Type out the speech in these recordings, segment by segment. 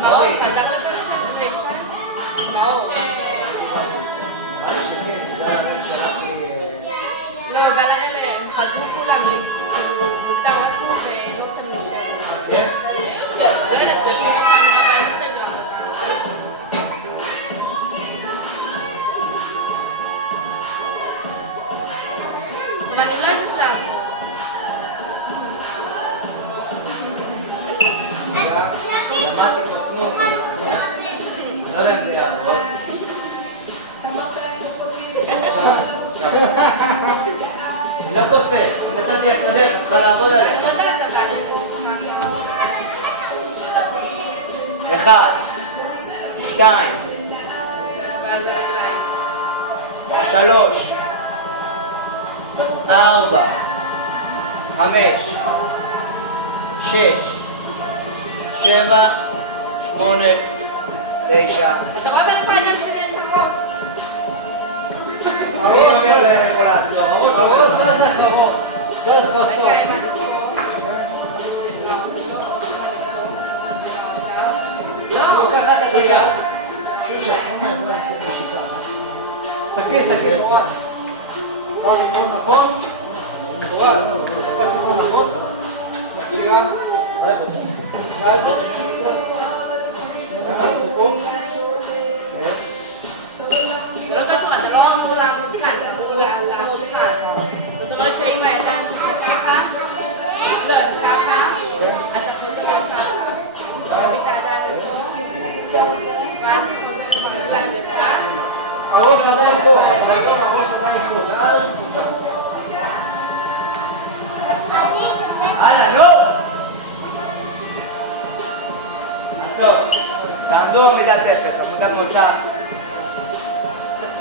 מאור, חזר לפה לישראל? מאור. לא, גל הראל, הם חזרו כולם, מוקדם רצו ולא אתם נשארו. לא יודעת, זה כאילו שאני רואה באינסטגרם. אבל אני לא יודעת לעבור. למדתי קוסמות. לא יודע אם זה יעבור. לא קוסם, נתתי את הדרך, אני צריכה לעבוד עליה. לא יודעת, אבל... 1, 2, ואז אולי... 3, 4, 5, 6, 7, 8, 9. אתה רואה בין הפעדים שלי יש הראש? הראש לא יכול לעזור, הראש זה הזכרות. זה הזכרות. שושה. שושה. תגיד, תורד. נכון? תורד. נכון? מחסירה. זה לא קשור, אתה לא אמור לעמוד כאן, אתה אמור לעמוד כאן. זאת אומרת שאם הידיים שלך ככה, לא, אם ככה, אתה חוזר ככה. תביא את הידיים לפה, ואז חוזר עם הרגליים לכאן. הראש עדיין פה, אבל לא, הראש עדיין פה. הלאה, נו! טוב, תעמדו עמידת אפס, עמודת מוצא.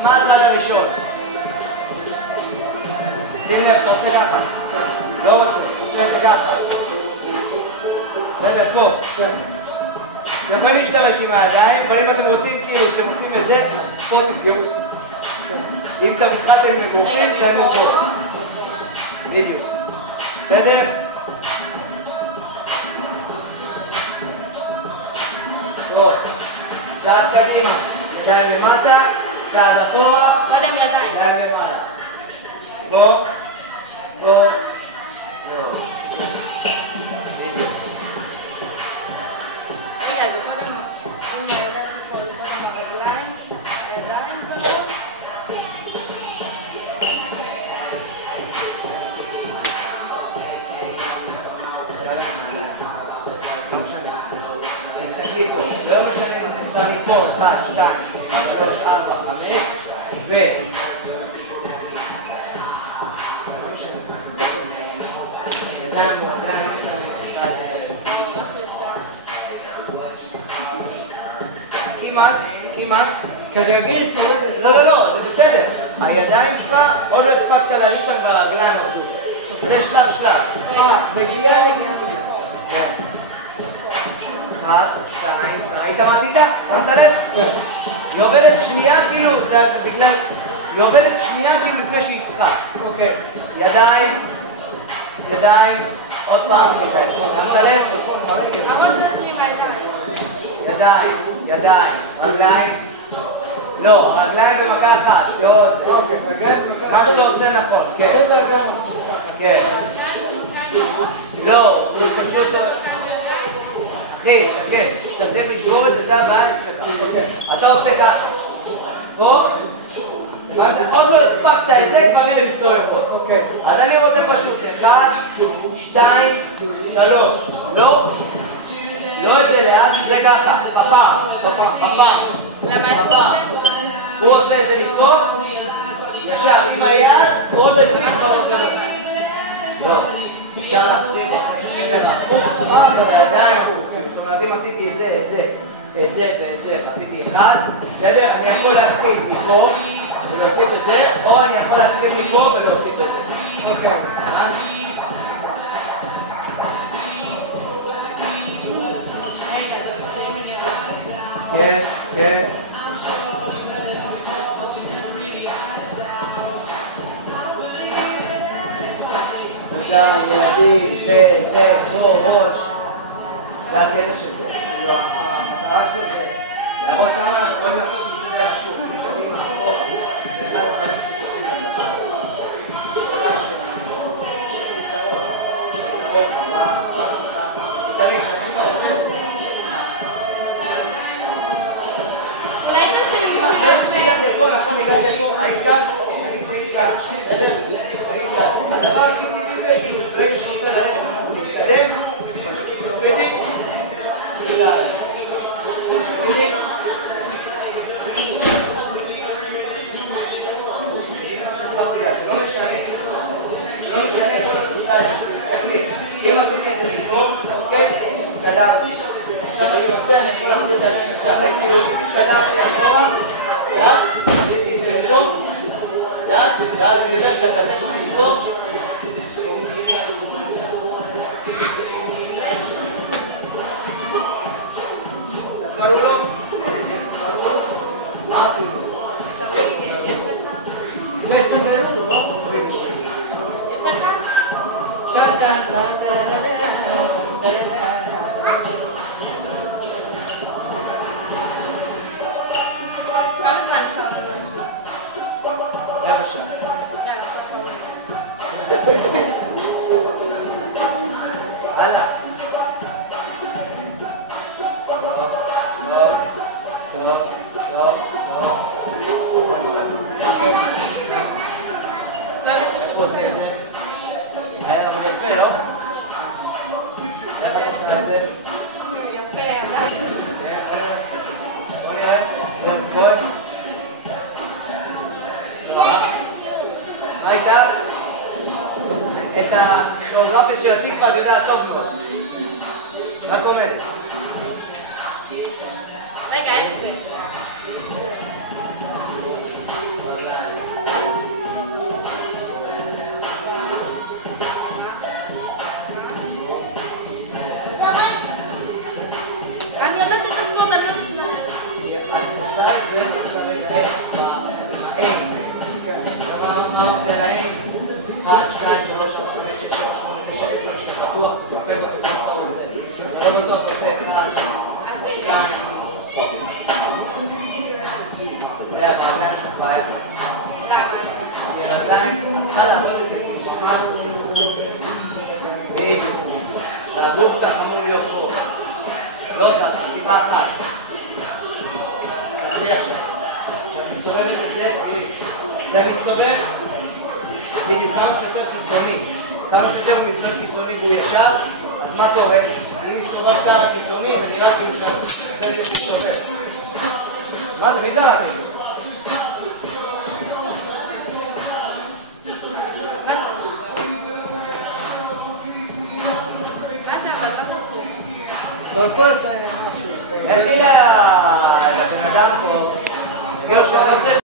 מה הצד הראשון? שים לב, אתה עושה ככה. לא רוצה, עושה את זה ככה. בסדר, פה. אתם יכולים להשתמש עם הידיים, אבל אם אתם רוצים כאילו שאתם עושים את זה, פה תפגעו. אם אתם התחלתם עם אגרופים, תסיימו פה. בדיוק. בסדר? טוב. צעד קדימה. ידיים למטה, צעד אחורה. קודם ידיים. ידיים למעלה. בוא. בוא. בוא. רגע, זה קודם, עם הידיים לפה, זה קודם הרגליים, הידיים וראש. לא משנה אם אתה צריך פה 1, 2, 3, 4, 5 ו... כמעט, כשאני אגיד סתורת... לא, זה בסדר. הידיים שלך עוד לא הספקת להריץ אותם ברגליים עבדו. זה שלב. בכיתה כן. 1, 2, ראית מה עשית? שמת לב? היא עובדת שנייה כאילו, זה בגלל... היא עובדת שנייה כאילו לפני שהיא צריכה. אוקיי. ידיים, עוד פעם. שמת לב? הראש זה אצלי עם הידיים. ידיים, רגליים. לא, רגליים במכה אחת. מה שאתה עושה נכון, כן. כן. לא, הוא פשוט... אחי, כן, אתה צריך לשבור את זה, זה הבעיה שלך. אתה עושה ככה. פה, עוד לא הספקת את זה, כבר הנה מסתובבות. אז אני רוצה פשוט, 1, 2, 3. לא את זה לאט, זה ככה, בפעם. הוא עושה את זה מפה, ישר, עם היד, ועוד את זה. לא, אפשר להחזיר את זה להפוך. בידיים. זאת אומרת, אם עשיתי את זה ואת זה, עשיתי אחד, בסדר? אני יכול להתחיל מפה ולהוסיף את זה, או אני יכול להתחיל מפה ולהוסיף את זה. אוקיי. כן. ילדים, זה, בוא, ראש. זה הקטע של זה. המטרה שלו זה להראות כמה אנחנו יכולים לעשות מסתדר השוק. קדימה, אחורה. אולי תעשה לי הדבר הכי טבעי כאילו, ברגע שאני רוצה ללכת להתקדם, פשוט מתקפדי, לא משנה כל הקבוצה שתסתכלי. אם הקבוצה תסתכלו, אוקיי? קדמתי. עכשיו אני נותן את כל הקבוצה עכשיו. קדמתי אחורה, עשיתי את זה לטוב, ואז אני יודע שאתה קדש לטוב. קראו לו? מה אפילו? בסדר. כמה זמן נשאר לנו משהו? רבע שעה. יאללה, עכשיו פעם. הלאה. איפה עושה את זה? היה לנו יפה, לא? איך את עושה את זה? יפה, עדיין. כן, בוא נראה. בואי. לא, מה הייתה? את הכיאוגרפיה של התקווה את יודעת טוב מאוד. רק עומדת. רגע, איך זה? אני יודעת את הקוד, אני לא מתלהבת. את עושה את זה, בבקשה רגע, איך? עם האם. מה בין האם? 1, 2, 3, 4, 5, 6, 7, 8, 9, 10, כשאתה פתוח, תצפק אותו כמו שאתה רוצה. זה לא בטוח, אתה עושה 1, 2. היה, ברגליים שלך בעיה. למה? כי הרגליים, צריכה לעבוד את זה כאילו ממש והגרוב שלך אמור להיות פה. לא תעשה, טיפה אחת. תחזרי עכשיו. כשאת מסתובבת את זה, זה מסתובב בדיוק כמה שיותר קיצוני. כמה שיותר הוא מסתובב קיצוני והוא ישר, אז מה קורה? אם מסתובב כמה קיצוני, זה נראה כאילו שזה מסתובב. מה זה? מי זרק את זה? יש לי לבן אדם פה,